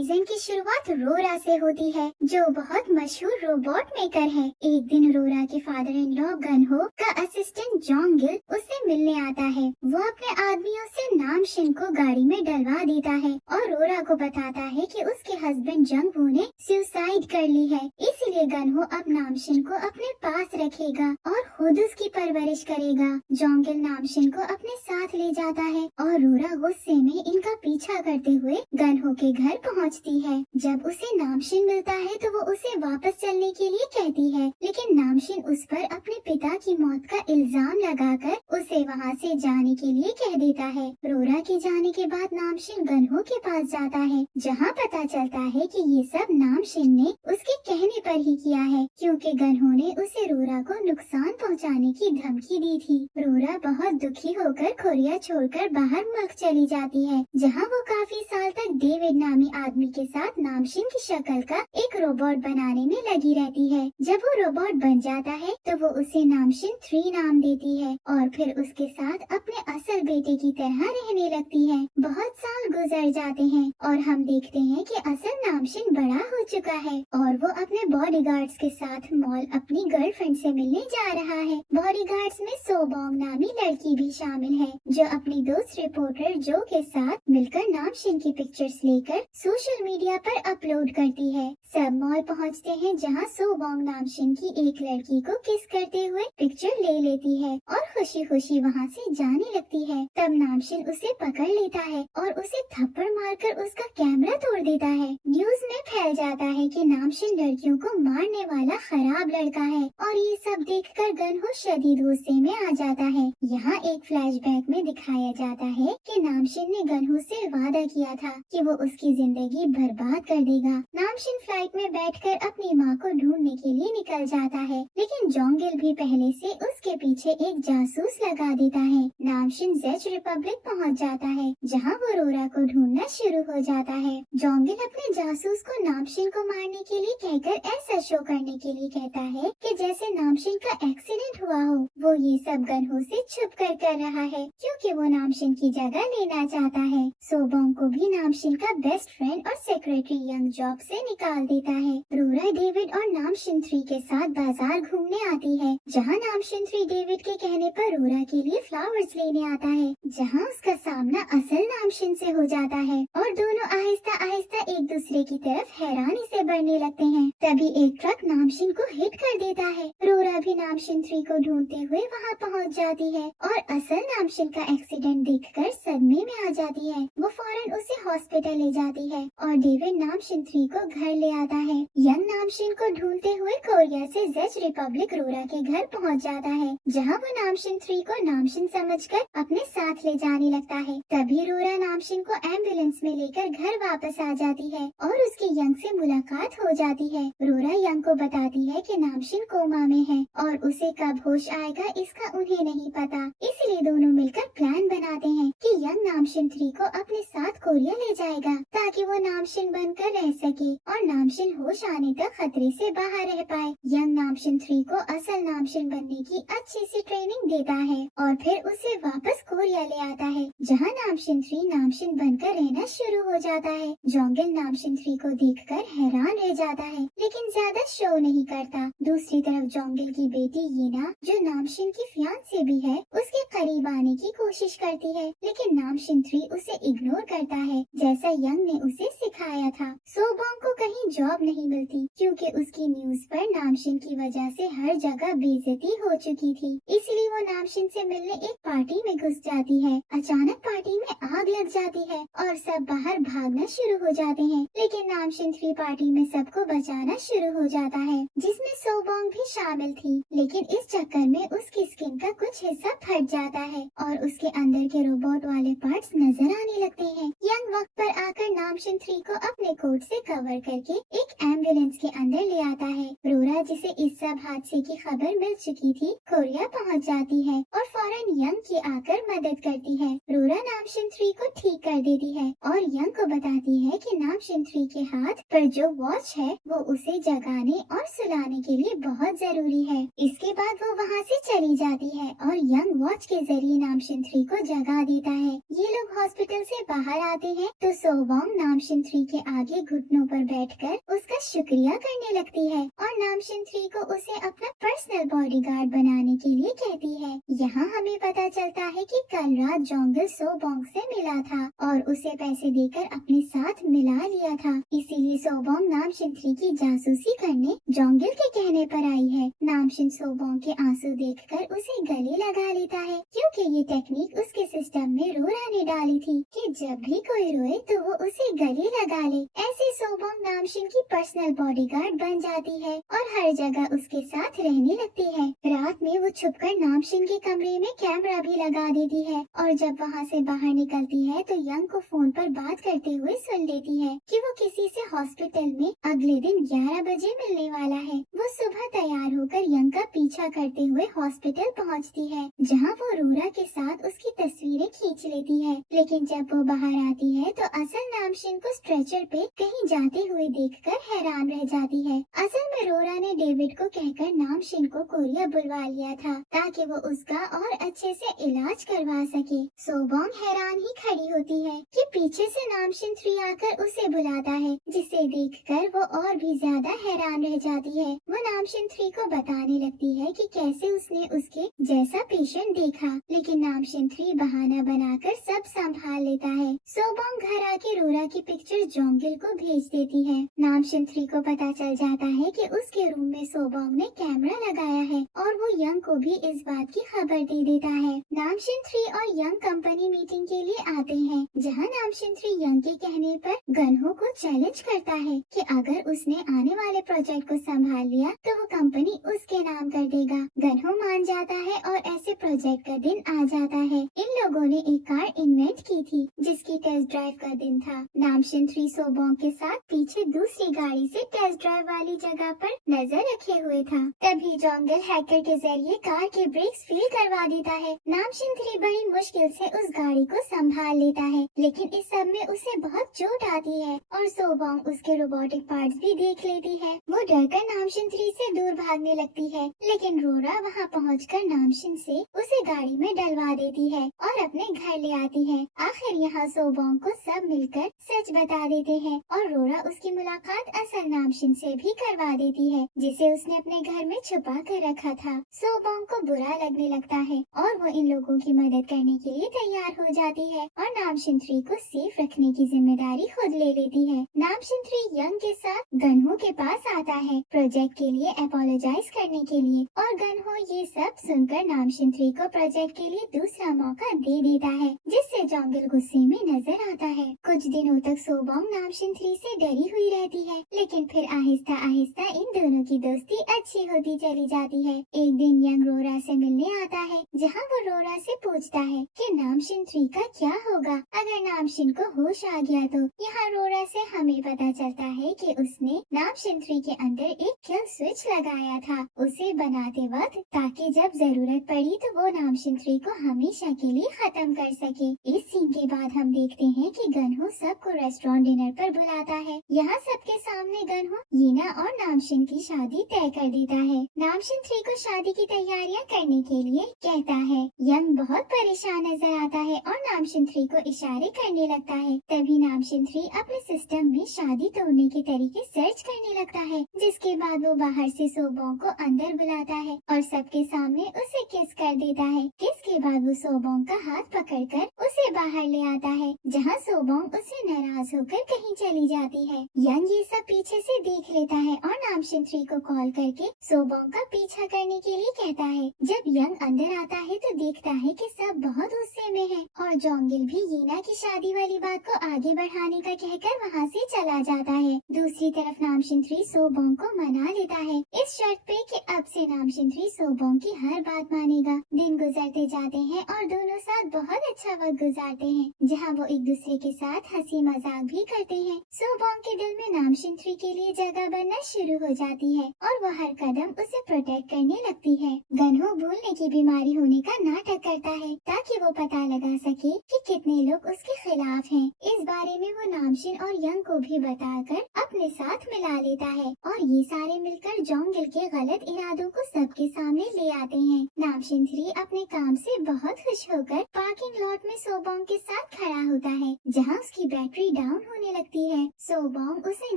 Season की शुरुआत रोरा से होती है, जो बहुत मशहूर रोबोट मेकर है। एक दिन रोरा के फादर इन लॉ गनहो का असिस्टेंट जोंगिल उससे मिलने आता है। वो अपने आदमियों से नामशिन को गाड़ी में डलवा देता है और रोरा को बताता है कि उसके हस्बैंड जंगवू ने सुसाइड कर ली है। इसीलिए गनहो अब नामशिन को अपने पास रखेगा और खुद उसकी परवरिश करेगा। जोंगिल नामशिन को अपने साथ ले जाता है और रोरा गुस्से में इनका पीछा करते हुए गनहो के घर पहुंचती है। जब उसे नामशिन मिलता है तो वो उसे वापस चलने के लिए कहती है, लेकिन नामशिन उस पर अपने पिता की मौत का इल्जाम लगाकर उसे वहां से जाने के लिए कह देता है। रोरा के जाने के बाद नामशिन गनहो के पास जाता है, जहां पता चलता है कि ये सब नामशिन ने उसके कहने पर ही किया है, क्योंकि गनहो ने उसे रोरा को नुकसान पहुंचाने की धमकी दी थी। रोरा बहुत दुखी होकर कोरिया छोड़कर बाहर मुल्क चली जाती है, जहां वो काफी साल तक डेविड नामी आदमी के साथ नामशिन की शक्ल का एक रोबोट बनाने में लगी रहती है। जब वो रोबोट बन जाता है तो वो उसे नामशिन 3 नाम देती है और फिर उसके साथ अपने असल बेटे की तरह रहने लगती है। बहुत साल गुजर जाते हैं और हम देखते हैं कि असल नामशिन बड़ा हो चुका है और वो अपने बॉडीगार्ड्स के साथ मॉल अपनी गर्लफ्रेंड से मिलने जा रहा है। बॉडीगार्ड्स में सोबोंग नामी लड़की भी शामिल है, जो अपनी दोस्त रिपोर्टर जो के साथ मिलकर नामशिन की पिक्चर्स लेकर सोशल मीडिया पर अपलोड करती है। सब मॉल पहुंचते हैं, जहां सोबोंग नामशिन की एक लड़की को किस करते हुए पिक्चर ले लेती है और खुशी खुशी वहां से जाने लगती है। तब नामशिन उसे पकड़ लेता है और उसे थप्पड़ मारकर उसका कैमरा तोड़ देता है। न्यूज में फैल जाता है कि नामशिन लड़कियों को मारने वाला खराब लड़का है और ये सब देखकर गनहो शदीद गुस्से में आ जाता है। यहाँ एक फ्लैशबैक में दिखाया जाता है कि नामशिन ने गनहो से वादा किया था कि वो उसकी जिंदगी बर्बाद कर देगा। नामशिन फ्लाइट में बैठकर अपनी माँ को ढूंढने के लिए निकल जाता है, लेकिन जोंगिल भी पहले से उसके पीछे एक जासूस लगा देता है। नामशिन जेच रिपब्लिक पहुँच जाता है, जहाँ वो रोरा को ढूंढना शुरू हो जाता है। जोंगिल अपने जासूस को नामशिन को मारने के लिए कहकर ऐसा शो करने के लिए कहता है कि जैसे नामशिन का एक्सीडेंट हुआ हो। वो ये सब गनहो से छुप कर रहा है, क्योंकि वो नामशिन की जगह लेना चाहता है। सोबोंग को भी नामशिन का बेस्ट फ्रेंड और सेक्रेटरी यंग जॉब से निकाल देता है। रोरा डेविड और नामशिन 3 के साथ बाजार घूमने आती है, जहां नामशिन 3 डेविड के कहने पर रोरा के लिए फ्लावर्स लेने आता है, जहां उसका सामना असल नामशिन से हो जाता है और दोनों आहिस्ता आहिस्ता एक दूसरे की तरफ हैरानी से बढ़ने लगते हैं। तभी एक ट्रक नामशिन को हिट कर देता है। रोरा भी नामशिन 3 को ढूंढते हुए वहां पहुंच जाती है और असल नामशिन का एक्सीडेंट देखकर सदमे में आ जाती है। वो फौरन उसे हॉस्पिटल ले जाती है और डेविड नामशिन 3 को घर ले आता है। यंग नामशिन को ढूंढते हुए कोरिया से जेच रिपब्लिक रोरा के घर पहुंच जाता है, जहां वो नामशिन 3 को नामशिन समझकर अपने साथ ले जाने लगता है। तभी रोरा नामशिन को एम्बुलेंस में लेकर घर वापस आ जाती है और उसकी यंग से मुलाकात हो जाती है। रोरा यंग को बताती है कि नामशिन कोमा में है और उसे कब होश आएगा इसका उन्हें नहीं पता। इसलिए दोनों मिलकर प्लान बनाते हैं कि यंग नामशिन 3 को अपने साथ कोरिया ले जाएगा, ताकि वो नामशिन बनकर रह सके और नामशिन होश आने तक खतरे से बाहर रह पाए। यंग नामशिन 3 को असल नामशिन बनने की अच्छी सी ट्रेनिंग देता है और फिर उसे वापस कोरिया ले आता है, जहां नामशिन 3 नामशिन बनकर रहना शुरू हो जाता है। जोंगिल नामशिन 3 को देखकर हैरान रह जाता है, लेकिन ज्यादा शो नहीं करता। दूसरी तरफ जोंगिल की बेटी येना, जो नामशिन की फियांसे भी है, उसके करीब आने की कोशिश करती है, लेकिन नामशिन 3 उसे इग्नोर करता है, जैसा यंग ने उसे सिखाया था। सोबोंग को कहीं जॉब नहीं मिलती, क्योंकि उसकी न्यूज पर नामशिन की वजह से हर जगह बेइज्जती हो चुकी थी। इसलिए वो नामशिन से मिलने एक पार्टी में घुस जाती है। अचानक पार्टी में आग लग जाती है और सब बाहर भागना शुरू हो जाते हैं, लेकिन नामशिन 3 पार्टी में सबको बचाना शुरू हो जाता है, जिसमें सोबोंग भी शामिल थी। लेकिन इस चक्कर में उसकी स्किन का कुछ हिस्सा फट जाता है और उसके अंदर के रोबोट वाले पार्ट्स नजर आने लगते हैं। यंग वक्त पर आकर नामशिन 3 को अपने कोट से कवर करके एक एम्बुलेंस के अंदर ले आता है। रोरा, जिसे इस सब हादसे की खबर मिल चुकी थी, कोरिया पहुंच जाती है और फौरन यंग की आकर मदद करती है। रोरा नामशिन 3 को ठीक कर देती है और यंग को बताती है कि नामशिन 3 के हाथ पर जो वॉच है वो उसे जगाने और सुलाने के लिए बहुत जरूरी है। इसके बाद वो वहाँ से चली जाती है और यंग वॉच के जरिए नामशिन 3 को जगा देता है। ये लोग हॉस्पिटल से बाहर आते हैं तो सोबोंग नामशिन 3 के आगे घुटनों पर बैठकर उसका शुक्रिया करने लगती है और नामशिन 3 को उसे अपना पर्सनल बॉडीगार्ड बनाने के लिए कहती है। यहाँ हमें पता चलता है कि कल रात जोंगिल सोबोंग से मिला था और उसे पैसे देकर अपने साथ मिला लिया था, इसीलिए सोबोंग नामशिन 3 की जासूसी करने जोंगिल के कहने पर आई है। नामशिन सोबोंग के आंसू देखकर उसे गले लगा लेता है, क्योंकि ये टेक्निक उसके सिस्टम में रोरा ने डाली थी कि जब भी कोई रोए तो वो उसे गले लगा ले। ऐसे सोबोंग नामशिन की पर्सनल बॉडीगार्ड बन जाती है और हर जगह उसके साथ रहने लगती है। रात में वो छुपकर नामशिन के कमरे में कैमरा भी लगा देती है और जब वहाँ से बाहर निकलती है तो यंग को फोन पर बात करते हुए सुन लेती है कि वो किसी से हॉस्पिटल में अगले दिन 11 बजे मिलने वाला है। वो सुबह तैयार होकर यंग का पीछा करते हुए हॉस्पिटल पहुँचती है, जहाँ वो रोरा के साथ उसकी तस्वीरें खींच लेती है। लेकिन जब वो बाहर आती है तो असल नामशिन को स्ट्रेचर पे कहीं जाते हुए देखकर हैरान रह जाती है। असल में रोरा ने डेविड को कहकर नामशिन को कोरिया बुलवा लिया था ताकि वो उसका और अच्छे से इलाज करवा सके। सोबोंग हैरान ही खड़ी होती है कि पीछे से नामशिन 3 आकर उसे बुलाता है, जिसे देखकर वो और भी ज्यादा हैरान रह जाती है। वो नामशिन 3 को बताने लगती है कि कैसे उसने उसके जैसा पेशेंट देखा, लेकिन नामशिन 3 बहाना बनाकर सब संभाल लेता है। सोबोंग घर आके रोरा की पिक्चर जोंगिल को भेज देती है। नामशिन 3 को पता चल जाता है कि उसके रूम में सोबोंग ने कैमरा लगाया है और वो यंग को भी इस बात की खबर दे देता है। नामशिन 3 और यंग कंपनी मीटिंग के लिए आते हैं, जहां नामशिन 3 यंग के कहने पर गनहो को चैलेंज करता है कि अगर उसने आने वाले प्रोजेक्ट को संभाल लिया तो वो कंपनी उसके नाम कर देगा। गनहो मान जाता है और ऐसे प्रोजेक्ट का दिन आ जाता है। इन लोगों ने एक कार इन्वेंट की थी जिसकी टेस्ट ड्राइव का दिन था। नामशिन 3 सोबोंग के साथ पीछे दूसरी गाड़ी से टेस्ट ड्राइव वाली जगह पर नजर रखे हुए था। तभी जोंगिल हैकर के जरिए कार के ब्रेक्स फेल करवा देता है। नामशिन 3 बड़ी मुश्किल से उस गाड़ी को संभाल लेता है, लेकिन इस सब में उसे बहुत चोट आती है और सोबोंग उसके रोबोटिक पार्ट्स भी देख लेती है। वो डरकर नामशिन 3 से दूर भागने लगती है, लेकिन रोरा वहाँ पहुँचकर नामशिन से उसे गाड़ी में डलवा देती है और अपने घर ले आती है। आखिर यहाँ सोबोंग को सब मिलकर सच बता देते हैं और रोरा उसकी मुलाकात असल नामशिन से भी करवा देती है, जिसे उसने अपने घर में छुपा कर रखा था। सोबोंग को बुरा लगने लगता है और वो इन लोगों की मदद करने के लिए तैयार हो जाती है और नामशिन 3 को सेफ रखने की जिम्मेदारी खुद ले लेती है। नामशिन 3 यंग के साथ गनहो के पास आता है प्रोजेक्ट के लिए अपोलोजाइज करने के लिए और गनहो ये सब सुनकर नामशिन 3 को प्रोजेक्ट के लिए दूसरा मौका दे देता है, जिससे जोंगिल गुस्से में नजर आता है। कुछ दिनों तक सोबोंग नामशिन 3 से डरी हुई रहती है, लेकिन फिर आहिस्ता आहिस्ता इन दोनों की दोस्ती अच्छी होती चली जाती है। एक दिन यंग रोरा से मिलने आता है, जहाँ वो रोरा से पूछता है कि नामशिन 3 का क्या होगा अगर नामशिन को होश आ गया तो। यहाँ रोरा से हमें पता चलता है कि उसने नामशिन 3 के अंदर एक किल स्विच लगाया था उसे बनाते वक्त, ताकि जब जरूरत पड़ी तो वो नामशिन 3 को हमेशा के लिए खत्म कर सके। इस सीन के बाद हम देखते हैं कि गनहो सबको रेस्टोरेंट डिनर पर बुलाता है। यहाँ सबके सामने गनहो यीना और नामशिन की शादी तय कर देता है। नामशिन 3 को शादी की तैयारियां करने के लिए कहता है। यंग बहुत परेशान नजर आता है और नामशिन 3 को इशारे करने लगता है। तभी नामशिन 3 अपने सिस्टम में शादी तोड़ने के तरीके सर्च करने लगता है, जिसके बाद वो बाहर से सोबोंग को अंदर बुलाता है और सबके सामने उसे किस कर देता है। किस के बाद वो सोबोंग का हाथ पकड़कर उसे बाहर ले आता है, जहाँ सोबोंग उससे नाराज होकर कहीं चली जाती है। यंग ये सब पीछे से देख लेता है और नामशिन 3 को कॉल करके सोबोंग का पीछा करने के लिए कहता है। जब यंग अंदर आता है तो देखता है कि सब बहुत गुस्से में है और जोंगिल भी यीना की शादी वाली बात को आगे बढ़ाने का कहकर वहाँ से चला जाता है। दूसरी तरफ नामशिन थ्री सोबोंग को मना लेता है इस शर्त पे कि अब से नामशिन थ्री सोबोंग की हर बात मानेगा। दिन गुजरते जाते हैं और दोनों साथ बहुत अच्छा वक्त गुजारते हैं, जहाँ वो एक दूसरे के साथ हंसी मजाक भी करते हैं। सोबोंग के दिल में नामशिन थ्री के लिए जगह बनना शुरू हो जाती है और वो हर कदम उसे प्रोटेक्ट करने लगती है। गनहो भूलने की बीमारी होने का नाटक करता है ताकि वो पता लगा सके कि कितने लोग उसके खिलाफ हैं। इस बारे में वो नामशिन और यंग को भी बताकर अपने साथ मिला लेता है और ये सारे मिलकर जोंगिल के गलत इरादों को सबके सामने ले आते हैं। नामशिन थ्री अपने काम से बहुत खुश होकर पार्किंग लॉट में सोबोंग के साथ खड़ा होता है, जहां उसकी बैटरी डाउन होने लगती है। सोबोंग उसे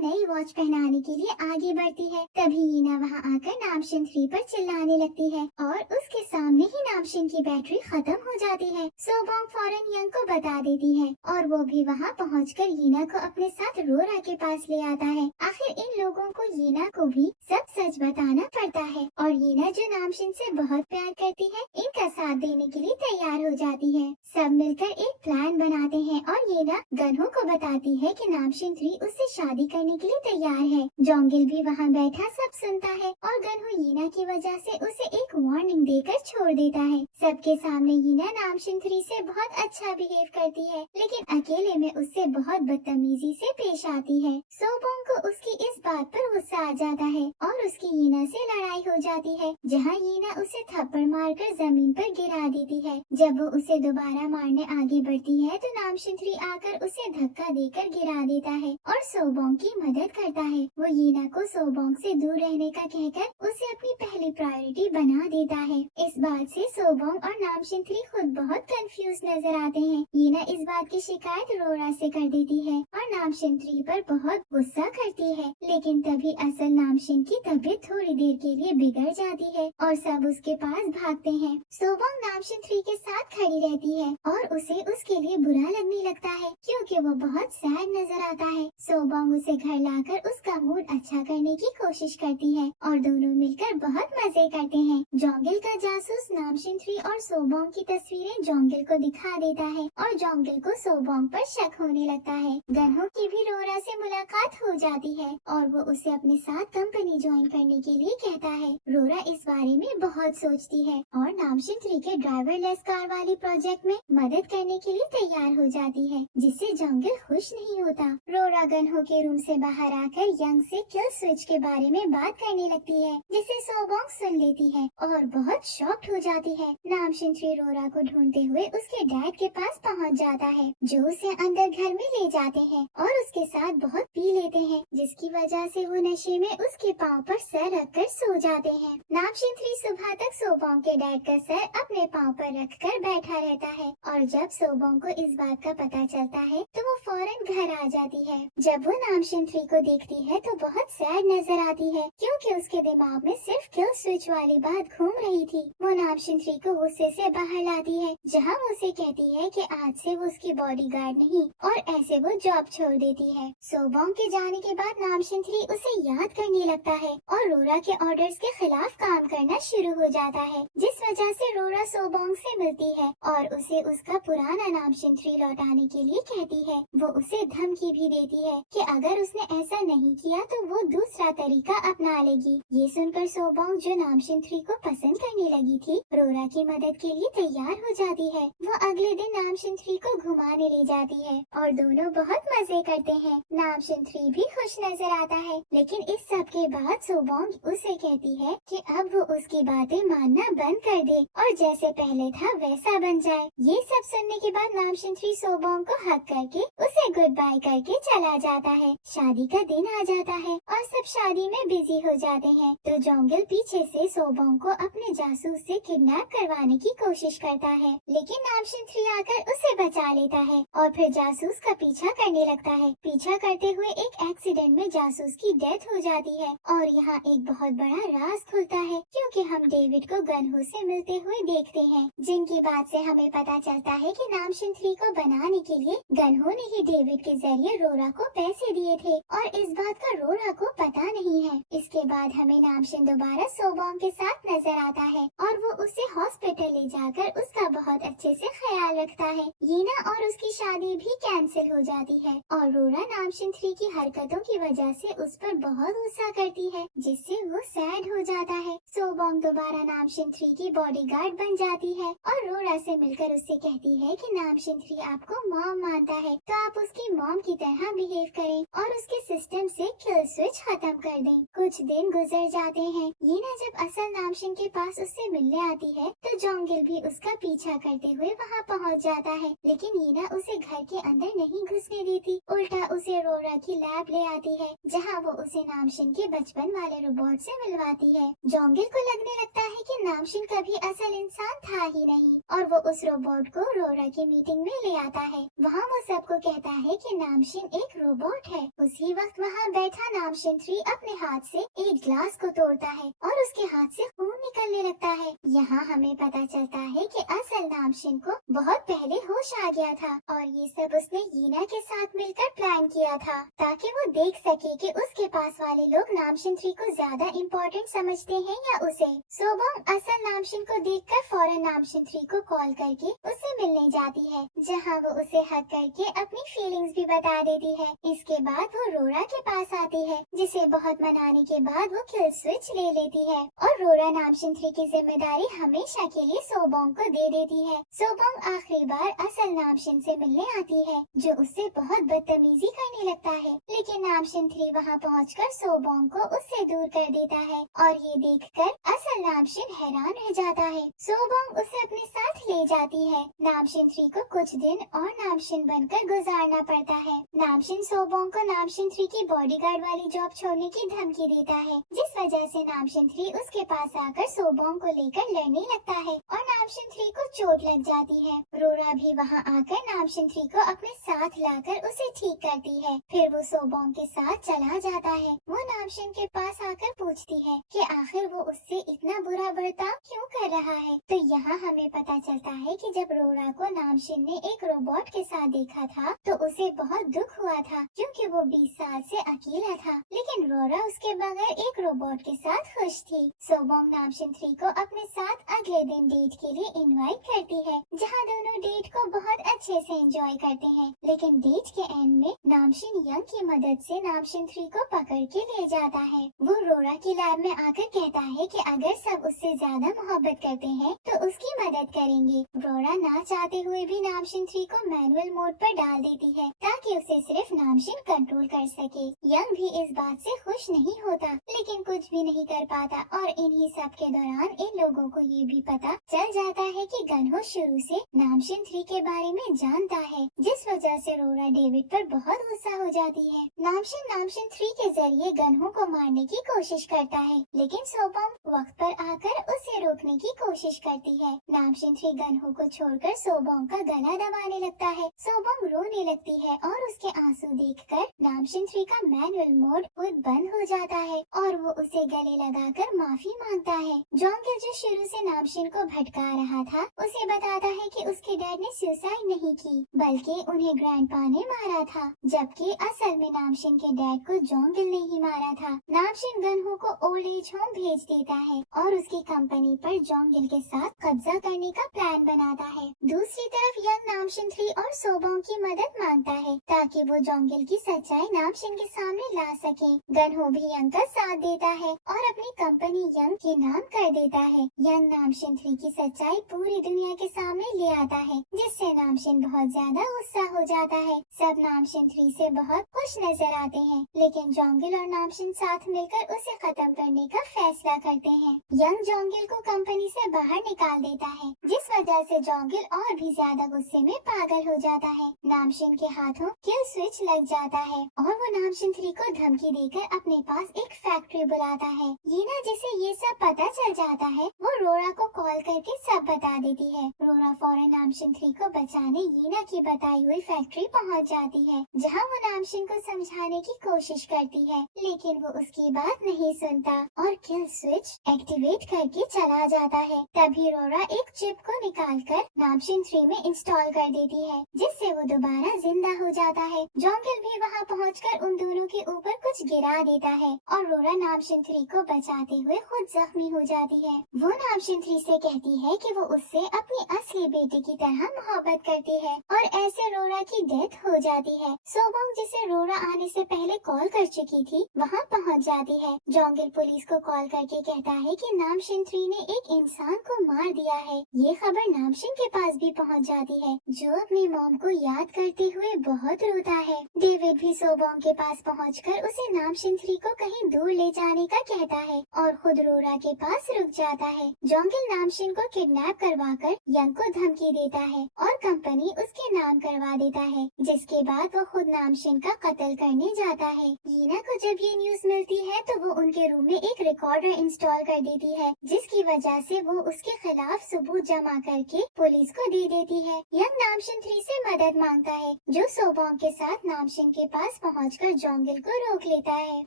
नई वॉच पहनाने के लिए आगे बढ़ती है, तभी हीना वहां आकर नामशिन थ्री पर चिल्लाने लगती है और उसके सामने ही नामशिन की बैटरी खत्म हो जाती है। सोबोंग फौरन यंग को बता देती है और वो भी वहां पहुंचकर यीना को अपने साथ रोरा के पास ले आता है। आखिर इन लोगों को यीना को भी सब सच बताना पड़ता है और यीना जो नामशिन से बहुत प्यार करती है, इनका साथ देने के लिए तैयार हो जाती है। सब मिलकर एक प्लान बनाते हैं और यीना गनहो को बताती है कि नामशिन थ्री उससे शादी करने के लिए तैयार है। जोंगिल भी वहाँ बैठा सब सुनता है और गनहो यीना की वजह से उसे एक वार्निंग देकर छोड़ देता है। सबके सामने यीना नामशिन थ्री से बहुत अच्छा बिहेव करती है, लेकिन अकेले में उससे बहुत बदतमीजी से पेश आती है। सोबोंग को उसकी इस बात पर गुस्सा आ जाता है और उसकी यीना से लड़ाई हो जाती है, जहाँ यीना उसे थप्पड़ मारकर जमीन पर गिरा देती है। जब वो उसे दोबारा मारने आगे बढ़ती है तो नामशिन थ्री आकर उसे धक्का देकर गिरा देता है और सोबोंग की मदद करता है। वो यीना को सोबोंग से दूर रहने का कहकर उसे अपनी पहली प्रायोरिटी बना देता है। इस बात से सोबोंग और नामशिन थ्री खुद बहुत कंफ्यूज नजर आते हैं। यीना इस बात की शिकायत रोरा से कर देती है और नामशिन थ्री पर बहुत गुस्सा करती है, लेकिन तभी असल नामशिन की तबीयत थोड़ी देर के लिए बिगड़ जाती है और सब उसके पास भागते हैं। सोबोंग नामशिन थ्री के साथ खड़ी रहती है और उसे उसके लिए बुरा लगने लगता है क्योंकि वो बहुत सैड नजर आता है। सोबोंग उसे घर लाकर उसका मूड अच्छा करने की कोशिश करती है और दोनों मिलकर बहुत मजे करते हैं। जोंगिल का जासूस नामशिन थ्री और सोबोंग की तस्वीरें जोंगिल को दिखा देता है और जोंगिल को सोबोंग पर शक होने लगता है। गनहो की भी रोरा से मुलाकात हो जाती है और वो उसे अपने साथ कंपनी ज्वाइन करने के लिए कहता है। रोरा इस बारे में बहुत सोचती है और नामशिन थ्री के ड्राइवरलेस कार वाली प्रोजेक्ट में मदद करने के लिए तैयार हो जाती है, जिससे जोंगिल खुश नहीं होता। रोरा गनहो के रूम से बाहर आकर यंग से किल स्विच के बारे में बात करने लगती है, जिसे सोबोंग सुन लेती है और बहुत शॉक्ड हो जाती है। नामशिन थ्री रोरा को ढूंढते हुए उसके डैड के पास पहुंच जाता है, जो उसे अंदर घर में ले जाते हैं और उसके साथ बहुत पी लेते हैं, जिसकी वजह से वो नशे में उसके पाँव पर सर रखकर सो जाते हैं। नामशिन थ्री सुबह तक सोबोंग के डैड का सर अपने पाँव पर रखकर बैठा रहता है और जब सोबोंग को इस बात का पता चलता है तो वो फौरन घर आ जाती है। जब वो नामशिन थ्री को देखती है तो बहुत सैड नजर आती है क्योंकि उसके दिमाग में सिर्फ किल स्विच वाली बात घूम रही थी। वो नामशिन थ्री को गुस्से से बाहर लाती है, जहाँ वो उसे कहती है कि आज से वो उसकी बॉडीगार्ड नहीं और ऐसे वो जॉब छोड़ देती है। सोबोंग के जाने के बाद नामशिन थ्री उसे याद करने लगता है और रोरा के ऑर्डर्स के खिलाफ काम करना शुरू हो जाता है, जिस वजह से रोरा सोबोंग से मिलती है और उसे उसका पुराना नामशिन थ्री लौटाने के लिए कहती है। वो उसे धमकी भी देती है कि अगर उसने ऐसा नहीं किया तो वो दूसरा तरीका अपना लेगी। ये सुनकर सोबोंग, जो नामशिन थ्री को पसंद करने लगी थी, रोरा की मदद के लिए तैयार हो जाती है। वो अगले दिन नामशिन थ्री को घुमाने ले जाती है और दोनों बहुत मजे करते हैं। नामशिन थ्री भी खुश नजर आता है, लेकिन इस सब के बाद सोबोंग उसे कहती है कि अब वो उसकी बातें मानना बंद कर दे और जैसे पहले था वैसा बन जाए। ये सब सुनने के बाद नामशिन थ्री सोबोंग को हक करके उसे गुड बाय करके चला जाता है। शादी का दिन आ जाता है और सब शादी में बिजी हो जाते हैं, तो जोंगिल पीछे से सोबोंग को अपने जासूस से किडनैप करवाने की कोशिश करता है, लेकिन नामशिन थ्री आकर उसे बचा लेता है और फिर जासूस का पीछा करने लगता है। पीछा करते हुए एक एक्सीडेंट में जासूस की डेथ हो जाती है और यहाँ एक बहुत बड़ा राज खुलता है, क्योंकि हम डेविड को गनहो से मिलते हुए देखते हैं, जिनकी बात से हमें पता चलता है कि नामशिन थ्री को बनाने के लिए गनहो ने ही डेविड के जरिए रोरा को पैसे दिए थे और इस बात का रोरा को पता नहीं है। इसके बाद हमें नामशिन दोबारा सोबोंग के साथ नजर आता है और वो उसे हॉस्पिटल ले जाकर उसका बहुत अच्छे से ख्याल रखता है। यीना और उसकी शादी भी कैंसिल हो जाती है और रोरा नामशिन थ्री की हरकतों की वजह से उस पर बहुत गुस्सा करती है, जिससे वो सैड हो जाता है। सोबोंग दोबारा नामशिन 3 की बॉडीगार्ड बन जाती है और रोरा से मिलकर उससे कहती है कि नामशिन 3 आपको मॉम मानता है, तो आप उसकी मॉम की तरह बिहेव करें और उसके सिस्टम से किल स्विच खत्म कर दें। कुछ दिन गुजर जाते हैं। यीना जब असल नामशिन के पास उससे मिलने आती है तो जोंगिल भी उसका पीछा करते हुए वहाँ पहुँच जाता है, लेकिन यीना उसे घर के अंदर नहीं घुसने देती, उल्टा उसे रोरा की लैब ले आती है, जहाँ वो उसे नामशिन के बचपन वाले रोबोट से मिलवाती है। जोंगिल को लगने लगता है कि नामशिन कभी असल इंसान था ही नहीं और वो उस रोबोट को रोरा की मीटिंग में ले आता है। वहाँ वो सबको कहता है कि नामशिन एक रोबोट है। उसी वक्त वहाँ बैठा नामशिन 3 अपने हाथ से एक ग्लास को तोड़ता है और उसके हाथ से खून निकलने लगता है। यहाँ हमें पता चलता है कि असल नामशिन को बहुत पहले होश आ गया था और ये सब उसने यीना के साथ मिलकर प्लान किया था, ताकि वो देख सके कि उसके पास वाले लोग नामशिन 3 को ज्यादा इम्पोर्टेंट समझते हैं या उसे। सोबोंग असल नामशिन को देखकर फौरन नामशिन 3 को कॉल करके उससे मिलने जाती है, जहाँ वो उसे हक करके अपनी फीलिंग्स भी बता देती है। इसके बाद वो रोरा के पास आती है, जिसे बहुत मनाने के बाद वो किल स्विच ले लेती है और रोरा नामशिन 3 की जिम्मेदारी हमेशा के लिए सोबोंग को दे देती है। सोबोंग आखिरी बार असल नामशिन से मिलने आती है, जो उससे बहुत बदतमीजी करने लगता है, लेकिन नामशिन 3 वहाँ पहुँचकर सोबोंग को उससे दूर कर देता है और ये देखकर असल नामशिन हैरान रह जाता है। सोबोंग उसे अपने साथ ले जाती है। नामशिन 3 को कुछ दिन और नामशिन बनकर गुजारना पड़ता है। नामशिन सोबोंग को नामशिन 3 की बॉडीगार्ड वाली जॉब छोड़ने की धमकी देता है, जिस वजह से नामशिन 3 उसके पास आकर सोबोंग को लेकर लड़ने लगता है और नामशिन 3 को चोट लग जाती है। रोरा भी वहाँ आकर नामशिन 3 को अपने साथ लाकर उसे ठीक करती है। फिर वो सोबोंग के साथ चला जाता है। वो नामशिन के पास आकर पूछती है कि आखिर वो उससे इतना बुरा बर्ताव क्यों कर रहा है। तो यहाँ हमें पता चलता है कि जब रोरा को नामशिन ने एक रोबोट के साथ देखा था तो उसे बहुत दुख हुआ था, क्योंकि वो 20 साल से अकेला था, लेकिन रोरा उसके बगैर एक रोबोट के साथ खुश थी। सोबोंग नामशिन 3 को अपने साथ अगले दिन डेट के लिए इनवाइट करती है, जहाँ दोनों डेट को बहुत अच्छे से एंजॉय करते हैं, लेकिन डेट के एंड में नामशिन यंग की मदद से नामशिन 3 को पकड़ के ले जाता है। वो रोरा की लैब में आकर कहता है कि अगर सब उससे ज्यादा मोहब्बत करते हैं तो उसकी मदद करेंगे। रोरा ना चाहते हुए भी नामशिन 3 को मैनुअल मोड पर डाल देती है, ताकि उसे सिर्फ नामशिन कंट्रोल कर सके। यंग भी इस बात से खुश नहीं होता, लेकिन कुछ भी नहीं कर पाता और इन्हीं सब के दौरान इन लोगों को ये भी पता चल जाता है कि गनहो शुरू से नामशिन 3 के बारे में जानता है, जिस वजह से रोरा डेविड पर बहुत गुस्सा हो जाती है। नामशिन 3 के जरिए गनहो को मारने की कोशिश करता है, लेकिन सोबोंग वक्त पर आकर उसे रोकने की कोशिश करती है। नामशिन 3 गनहो को छोड़कर सोबोंग का गला दबाने लगता है। सोबोंग रोने लगती है और उसके आंसू देखकर नामशिन 3 का मैनुअल मोड खुद बंद हो जाता है और वो उसे गले लगाकर माफी मांगता है। जोंगिल जो शुरू से नामशिन को भटका रहा था, उसे बताता है कि उसके डैड ने सुसाइड नहीं की, बल्कि उन्हें ग्रैंडपा ने मारा था, जबकि असल में नामशिन के डैड को जोंगिल ने ही मारा था। नामशिन गनहो को ओल्ड एज होम भेज देता है और उसकी कंपनी पर जोंगिल के साथ कब्जा करने का प्लान बनाता है। दूसरी तरफ यंग नामशिन 3 और सोबोंग की मदद मांगता है, ताकि वो जोंगिल की सच्चाई नामशिन के सामने ला सके। गनहो भी यंग का साथ देता है और अपनी कंपनी यंग के नाम कर देता है। यंग नामशिन 3 की सच्चाई पूरी दुनिया के सामने ले आता है, जिससे नामशिन बहुत ज्यादा गुस्सा हो जाता है। सब नामशिन 3 से बहुत खुश नजर आते हैं, लेकिन जोंगिल और नामशिन साथ मिलकर उसे खत्म करने का फैसला करते हैं। यंग जोंगिल को कंपनी से बाहर निकाल देता है, जिस वजह से जोंगिल और भी ज्यादा गुस्से में पागल हो जाता है। नामशिन के हाथों किल स्विच लग जाता है और वो नामशिन 3 को धमकी देकर अपने पास एक फैक्ट्री बुलाता है। यीना जिसे ये सब पता चल जाता है, वो रोरा को कॉल करके सब बता देती है। रोरा फौरन नामशिन 3 को बचाने यीना की बताई हुई फैक्ट्री पहुंच जाती है, जहां वो नामशिन को समझाने की कोशिश करती है, लेकिन वो उसकी बात नहीं सुनता और किल स्विच एक्टिवेट करके चला जाता है। तभी रोरा एक चिप को निकालकर नामशिन 3 में इंस्टॉल कर देती है, जिससे वो दोबारा जिंदा हो जाता है। जोंगिल भी वहाँ पहुंचकर उन दोनों के ऊपर कुछ गिरा देता है और रोरा नामशिन 3 को बचाते हुए खुद जख्मी हो जाती है। वो नामशिन 3 से कहती है कि वो उससे अपनी असली बेटे की तरह मोहब्बत करती है और ऐसे रोरा की डेथ हो जाती है। सोबोंग, जिसे रोरा आने से पहले कॉल कर चुकी थी, वहाँ पहुँच जाती है। जोंगिल पुलिस को कॉल करके कहता है कि नामशिन 3 ने एक इंसान को मार दिया है। ये खबर नामशिन के पास भी पहुँच जाती है, जो अपनी मॉम को याद करते हुए बहुत रोता है। डेविड भी सोबोंग के पास पहुंचकर उसे नामशिन 3 को कहीं दूर ले जाने का कहता है और खुद रोरा के पास रुक जाता है। जोंगिल नामशिन को किडनैप करवाकर यंग को धमकी देता है और कंपनी उसके नाम करवा देता है, जिसके बाद वो खुद नामशिन का कत्ल करने जाता है। यीना को जब ये न्यूज मिलती है तो वो उनके रूम में एक रिकॉर्डर इंस्टॉल कर देती है, जिसकी वजह से वो उसके खिलाफ सबूत जमा करके पुलिस को दे देती है। यंग नामशिन 3 से मदद मांगता है, जो सोबोंग के साथ नामशिन के पास पहुंचकर जोंगिल को रोक लेता है।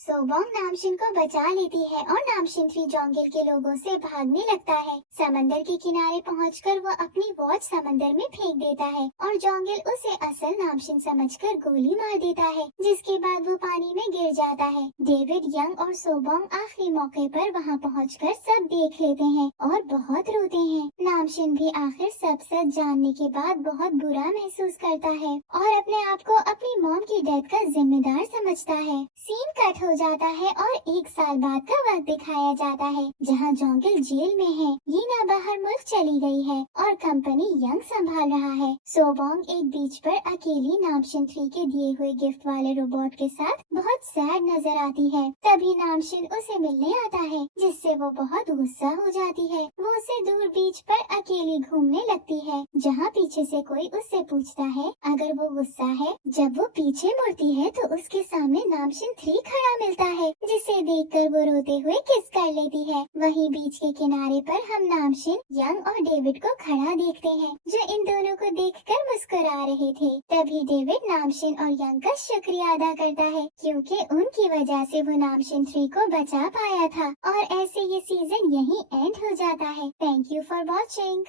सोबोंग नामशिन को बचा लेती है और नामशिन 3 जोंगिल के लोगों से भागने लगता है। समंदर के किनारे पहुंचकर वो अपनी वॉच समंदर में फेंक देता है और जोंगिल उसे असल नामशिन समझकर गोली मार देता है, जिसके बाद वो पानी में गिर जाता है। डेविड, यंग और सोबोंग आखिरी मौके पर वहाँ पहुंचकर सब देख लेते हैं और बहुत रोते हैं। नामशिन भी आखिर सब सच जानने के बाद बहुत बुरा महसूस करता है और अपने आप को अपनी मॉम की डेथ का जिम्मेदार समझता है। सीन कट हो जाता है और 1 साल बाद का वक्त दिखाया जाता है, जहाँ जोंगिल जेल में है। यीना बाहर मुल्क चली गई है और कंपनी यंग संभाल रहा है। सोबोंग एक बीच पर अकेली नामशिन 3 के दिए हुए गिफ्ट वाले रोबोट के साथ बहुत सैड नजर आती है। तभी नामशिन उसे मिलने आता है, जिससे वो बहुत गुस्सा हो जाती है। वो उसे दूर बीच पर अकेली घूमने लगती है, जहाँ पीछे से कोई उससे पूछता है अगर वो गुस्सा है। जब वो पीछे मुड़ती है तो उसके सामने नामशिन 3 खड़ा मिलता है, जिसे देखकर वो रोते हुए किस कर लेती है। वहीं बीच के किनारे पर हम नामशिन, यंग और डेविड को खड़ा देखते हैं, जो इन दोनों को देखकर मुस्कुरा रहे थे। तभी डेविड नामशिन और यंग का शुक्रिया अदा करता है, क्योंकि उनकी वजह से वो नामशिन 3 को बचा पाया था। और ऐसे ये सीजन यहीं एंड हो जाता है। Thank you for watching.